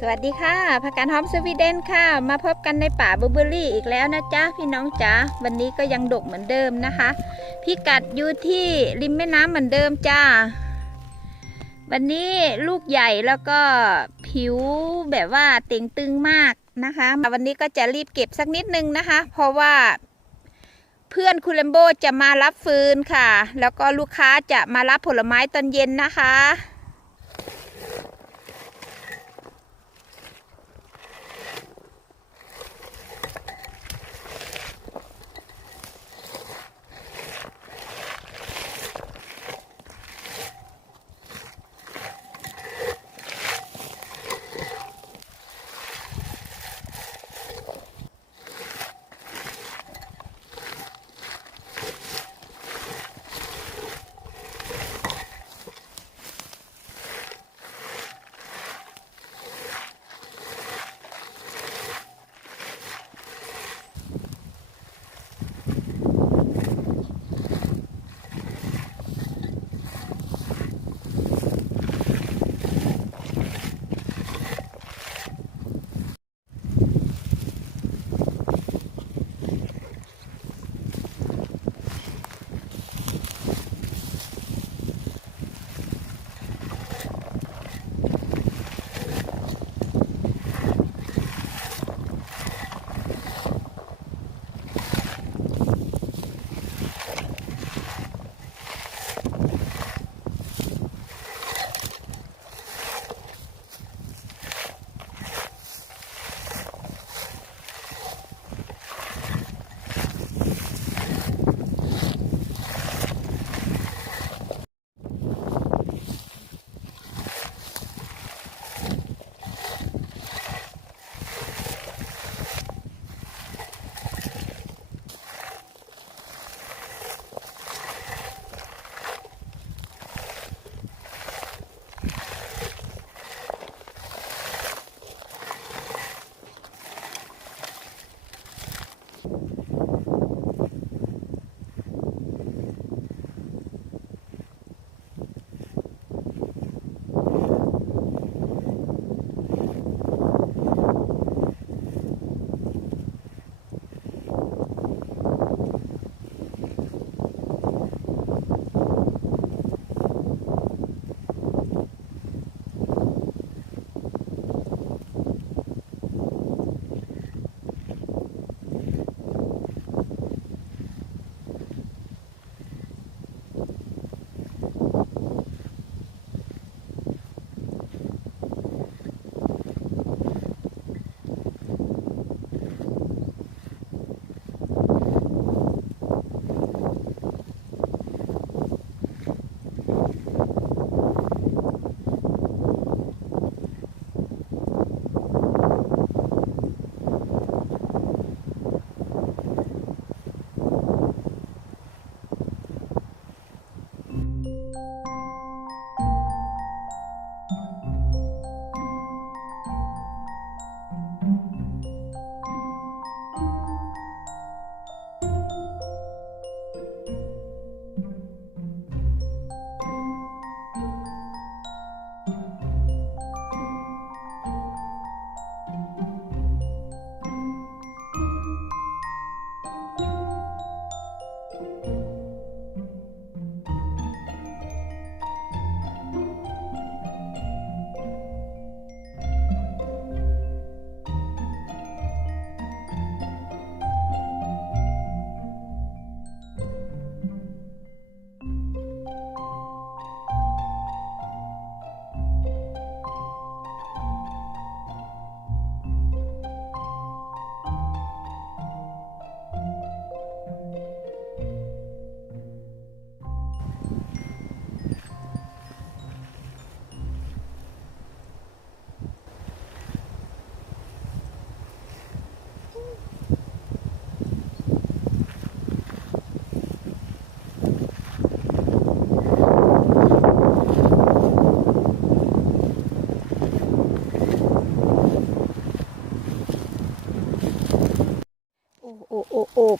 สวัสดีค่ะผักกาดหอมสวีเดนค่ะ มาพบกันในป่าบลูเบอรี่อีกแล้วนะจ๊ะพี่น้องจ๊ะวันนี้ก็ยังดกเหมือนเดิมนะคะพี่กัดอยู่ที่ริมแม่น้ำเหมือนเดิมจ้า วันนี้ลูกใหญ่แล้วก็ผิวแบบว่าเต่งตึงมากนะคะ วันนี้ก็จะรีบเก็บสักนิดนึงนะคะ เพราะว่าเพื่อนคุณเลมโบจะมารับฟืนค่ะ แล้วก็ลูกค้าจะมารับผลไม้ตอนเย็นนะคะ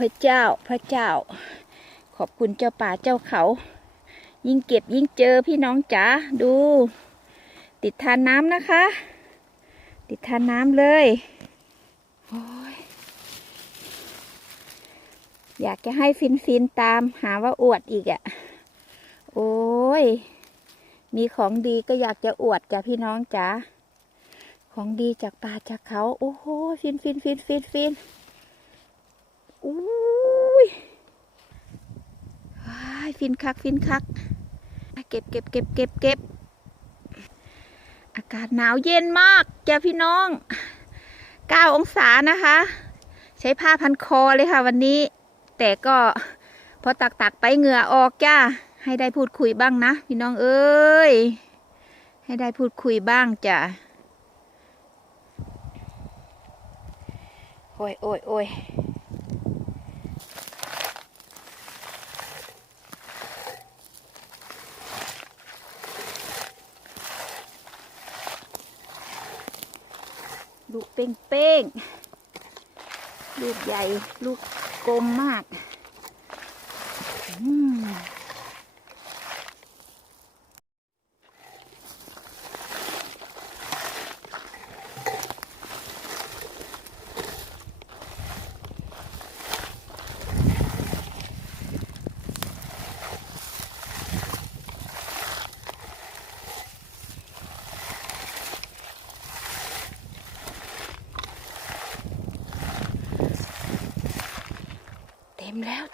พระเจ้าพระเจ้า ขอบคุณเจ้าป่าเจ้าเขา ยิ่งเก็บยิ่งเจอพี่น้องจ๋าดู ติดทานน้ำนะคะ ติดทานน้ำเลยโอ้ยอยากจะให้ฟินฟินตามหาว่าอวดอีกอะ่ะ โอ้ย มีของดีก็อยากจะอวดจ้ะพี่น้องจ๋าของดีจากป่าจากเขา โอ้โห ฟินฟินฟินฟินฟิน อุ้ยว้ายฟินคักฟินคัก เก็บเก็บเก็บเก็บเก็บอากาศหนาวเย็นมากจ้ะพี่น้องเก้าองศานะคะ ใช้ผ้าพันคอเลยค่ะวันนี้ แต่ก็พอตักตักไปเหงื่อออกจ้าให้ได้พูดคุยบ้างนะ พี่น้องเอ้ย ให้ได้พูดคุยบ้างจ้ะโอ้ยโอ้ยโอ้ย เป้งเป้งๆ ลูกใหญ่ ลูกกลมมาก อืม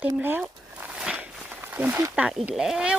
เต็มแล้ว เต็มที่ตักอีกแล้ว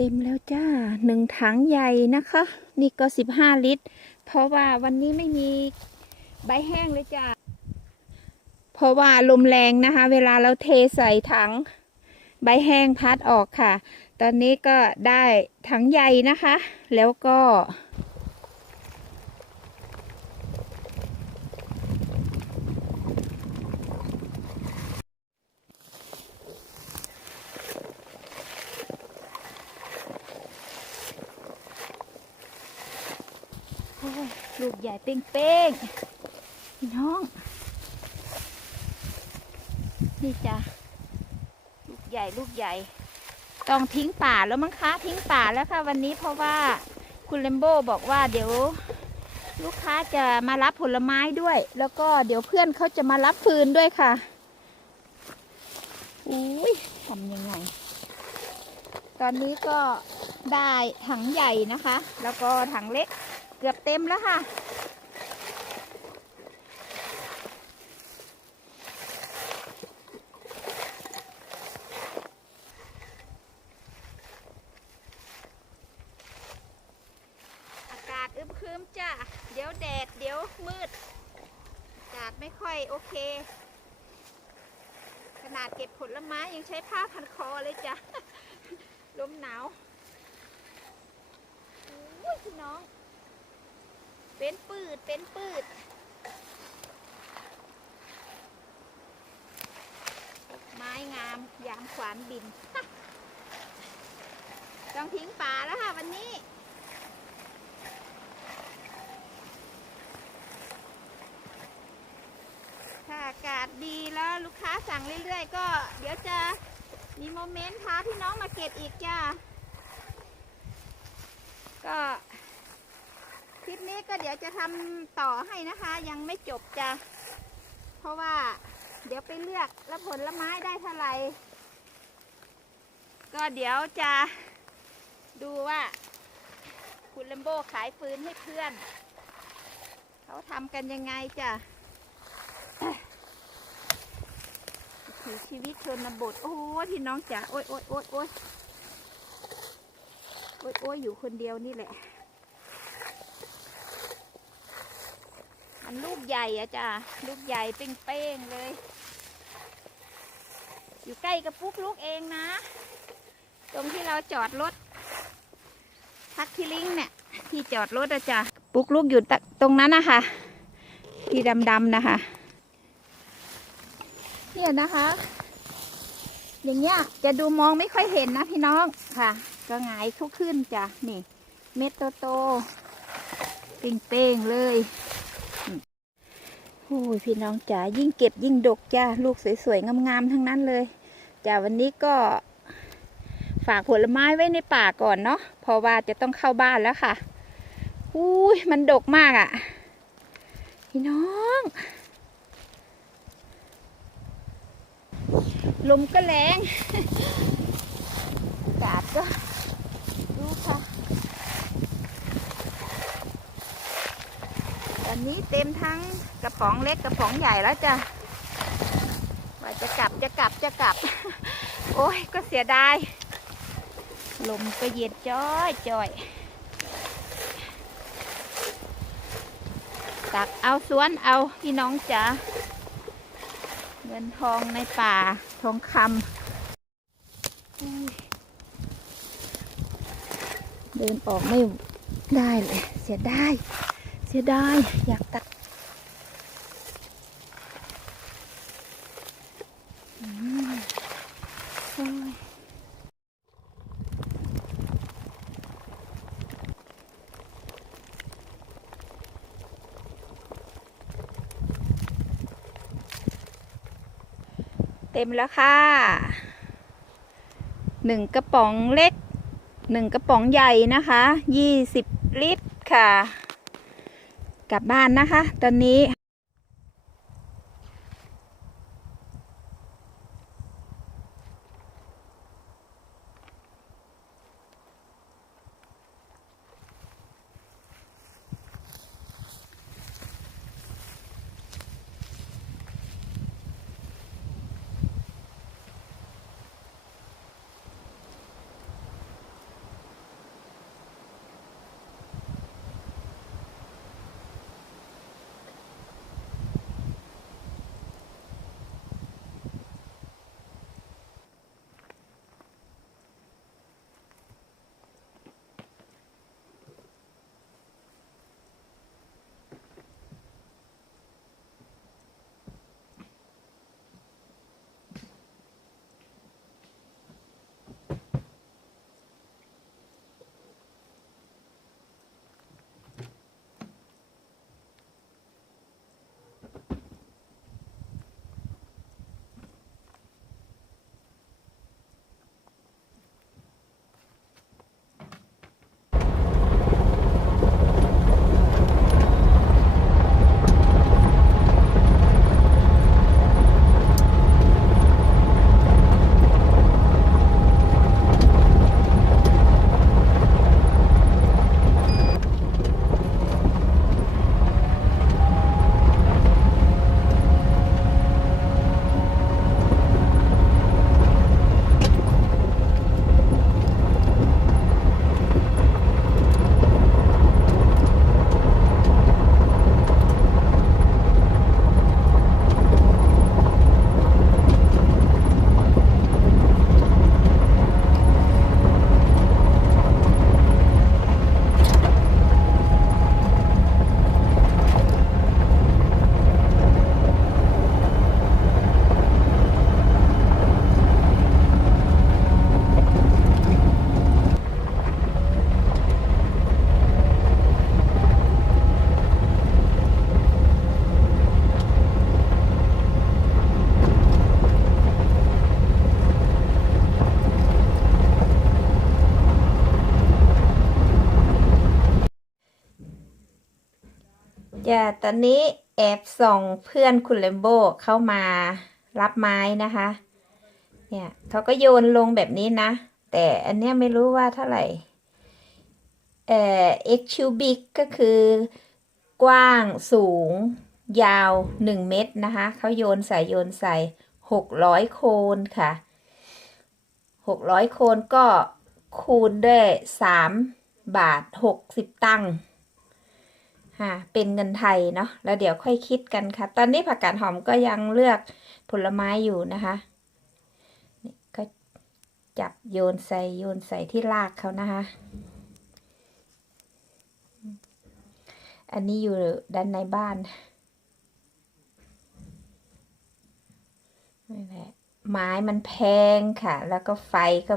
เต็มแล้วจ้าหนึ่งถังใหญ่นะคะ นี่ก็สิบห้าลิตร เพราะว่าวันนี้ไม่มีใบแห้งเลยจ้าเพราะว่าลมแรงนะคะ เวลาเราเทใส่ถัง ใบแห้งพัดออกค่ะ ตอนนี้ก็ได้ถังใหญ่นะคะ แล้วก็ ใหญ่เป้งๆพี่น้อง นี่จ้ะลูกใหญ่ลูกใหญ่ ต้องทิ้งป่าแล้วมั้งคะทิ้งป่าแล้วค่ะวันนี้เพราะว่าคุณเลมโบบอกว่าเดี๋ยวลูกค้าจะมารับผลไม้ด้วย แล้วก็เดี๋ยวเพื่อนเขาจะมารับฟืนด้วยค่ะอุ้ยทำยังไง ตอนนี้ก็ได้ถังใหญ่นะคะ แล้วก็ถังเล็กเกือบเต็มแล้วค่ะ อากาศอึมครึมจ้ะ เดี๋ยวแดด เดี๋ยวมืด อากาศไม่ค่อย โอเค ขนาดเก็บผลไม้ยังใช้ผ้าพันคอเลยจ้ะลมหนาวอุ้ยพี่น้อง เป็นปืดเป็นปืดไม้งามยามขวานบิน ต้องทิ้งป่าแล้วค่ะวันนี้ ถ้าอากาศดีแล้วลูกค้าสั่งเรื่อยๆ ก็ เดี๋ยวจะมีโมเมนต์พาพี่น้องมาเก็บอีกจ้า ก็คลิปนี้ก็เดี๋ยวจะทำต่อให้นะคะ ยังไม่จบจ้ะเพราะว่าเดี๋ยวไปเลือกแล้วผลไม้ได้เท่าไหร่ก็เดี๋ยวจะดูว่าคุณเลมโบขายฟืนให้เพื่อน เขาทำกันยังไงจ้ะ ถีชีวิตชนบท โอ้ยพี่น้องจ๋าโอ้ยโอ้ยโอ้ยโอ้ยโอ้ยโอ้ยอยู่คนเดียวนี่แหละ มันลูกใหญ่อะจ้ะลูกใหญ่เป้งๆเลย อยู่ใกล้กับปุ๊กลูกเองนะ ตรงที่เราจอดรถพักที่ลิงเนี่ยที่จอดรถอะจ้ะปุ๊กลูกอยู่ตะตรงนั้นนะคะที่ดำๆนะคะ เนี่ยนะคะ อย่างเงี้ยจะดูมองไม่ค่อยเห็นนะพี่น้องค่ะ ก็หงายเขาขึ้นจ้ะนี่ เม็ดโตๆเป้งๆเลยโอ้ยพี่น้องจ๋ายิ่งเก็บยิ่งดกจ้าลูกสวยๆงามๆทั้งนั้นเลยจ้าวันนี้ก็ฝากผลไม้ไว้ในป่าก่อนเนาะเพราะว่าจะต้องเข้าบ้านแล้วค่ะอุ้ยมันดกมากอะ่ะ พี่น้อง ลมก็แรงอากาศก็ดูค่ะ ตอนนี้เต็มทั้งกระป๋องเล็กกระป๋องใหญ่แล้วจ้ะว่าจะกลับจะกลับจะกลับ โอ้ยก็เสียดาย ลมก็เย็นจ้อยจ้อยตักเอาสวนเอาพี่น้องจ๋าเงินทองในป่า ทองคำเดินออกไม่ได้เลย เสียดาย เสียดาย อยากตัดอืมโอ้ยเต็มแล้วค่ะหนึ่งกระป๋องเล็กหนึ่งกระป๋องใหญ่นะคะยี่สิบลิตรค่ะ กลับบ้านนะคะ ตอนนี้ จ้ะตอนนี้แอบส่องเพื่อนคุณเลมโบเข้ามารับไม้นะคะ เนี่ยเขาก็โยนลงแบบนี้นะ แต่อันเนี้ยไม่รู้ว่าเท่าไหร่ เอ่อ x cubic ก็คือกว้างสูงยาวหนึ่งเมตรนะคะ เขาโยนใส่โยนใส่หกร้อยโคนค่ะหกร้อยโคนก็คูณด้วยสามบาทหกสิบตังค์ ค่ะเป็นเงินไทยเนาะแล้วเดี๋ยวค่อยคิดกันค่ะ ตอนนี้ผักกาดหอมก็ยังเลือกผลไม้อยู่นะคะนี่ก็จับโยนใส่โยนใส่ที่รากเขานะคะ อันนี้อยู่ด้านในบ้านนี่แหละไม้มันแพงค่ะ แล้วก็ไฟก็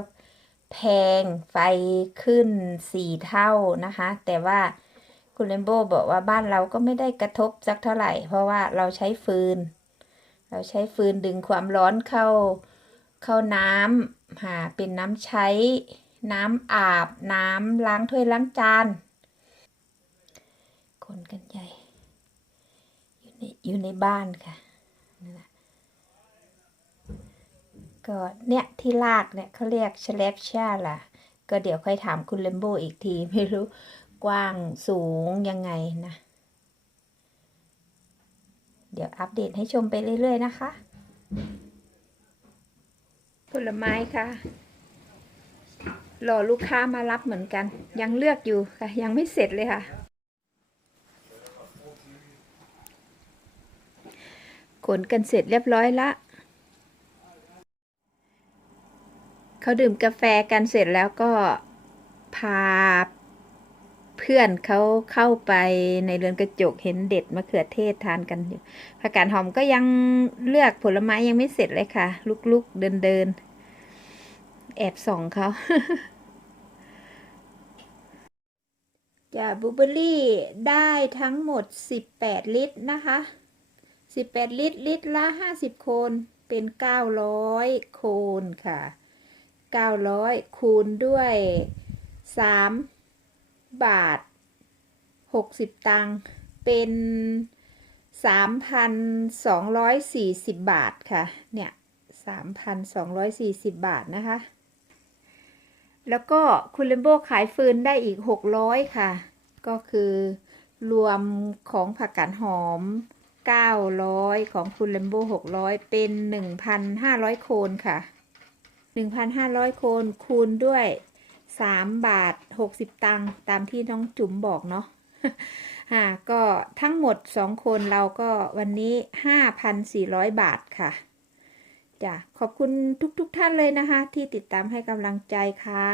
แพงไฟขึ้นสี่เท่านะคะ แต่ว่า คุณเลมโบบอกว่าบ้านเราก็ไม่ได้กระทบสักเท่าไหร่ เพราะว่าเราใช้ฟืน เราใช้ฟืนดึงความร้อนเข้าเข้าน้ำหาเป็นน้ำใช้ น้ำอาบ น้ำล้างถ้วยล้างจาน คนกันใหญ่ อยู่ในอยู่ในบ้านค่ะนั่นแหละก็เนี่ยที่ลากเนี่ยเขาเรียกชเลปชาล่ะ ก็เดี๋ยวค่อยถามคุณเลมโบอีกทีไม่รู้ กว้างสูงยังไงนะ เดี๋ยวอัปเดตให้ชมไปเรื่อย ๆ นะคะ ผลไม้ค่ะรอลูกค้ามารับเหมือนกัน ยังเลือกอยู่ค่ะ ยังไม่เสร็จเลยค่ะ ขนกันเสร็จเรียบร้อยละเขาดื่มกาแฟกันเสร็จแล้วก็พา เพื่อนเขาเข้าไปในเรือนกระจกเห็นเด็ดมะเขือเทศทานกันอยู่ผักกาดหอมก็ยังเลือกผลไม้ยังไม่เสร็จเลยค่ะ ลุกๆเดินเดินๆแอบส่องเขาจ้าบูเบอร์รี่ได้ทั้งหมด 18 ลิตรนะคะ 18 ลิตร ลิตรละ 50 โคน เป็น 900 โคนค่ะ 900 คูณด้วย 3 บาท60ตังค์เป็น3,240บาทค่ะ เนี่ย3,240บาทนะคะ แล้วก็คุณเลมโบขายฟืนได้อีก600ค่ะ ก็คือรวมของผักกาดหอม 900 ของคุณเลมโบ600 เป็น 1,500 โคนค่ะ 1,500 โคนคูณด้วย 3บาท60ตังค์ตามที่น้องจุ๋มบอกเนาะฮะก็ทั้งหมด2คนเราก็วันนี้5,400บาทค่ะจ้ะขอบคุณทุกๆทท่านเลยนะคะ ที่ติดตามให้กำลังใจค่ะ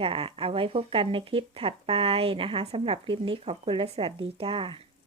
ค่ะ เอาไว้พบกันในคลิปถัดไปนะคะสำหรับคลิปนี้ขอบคุณและสวัสดีจ้า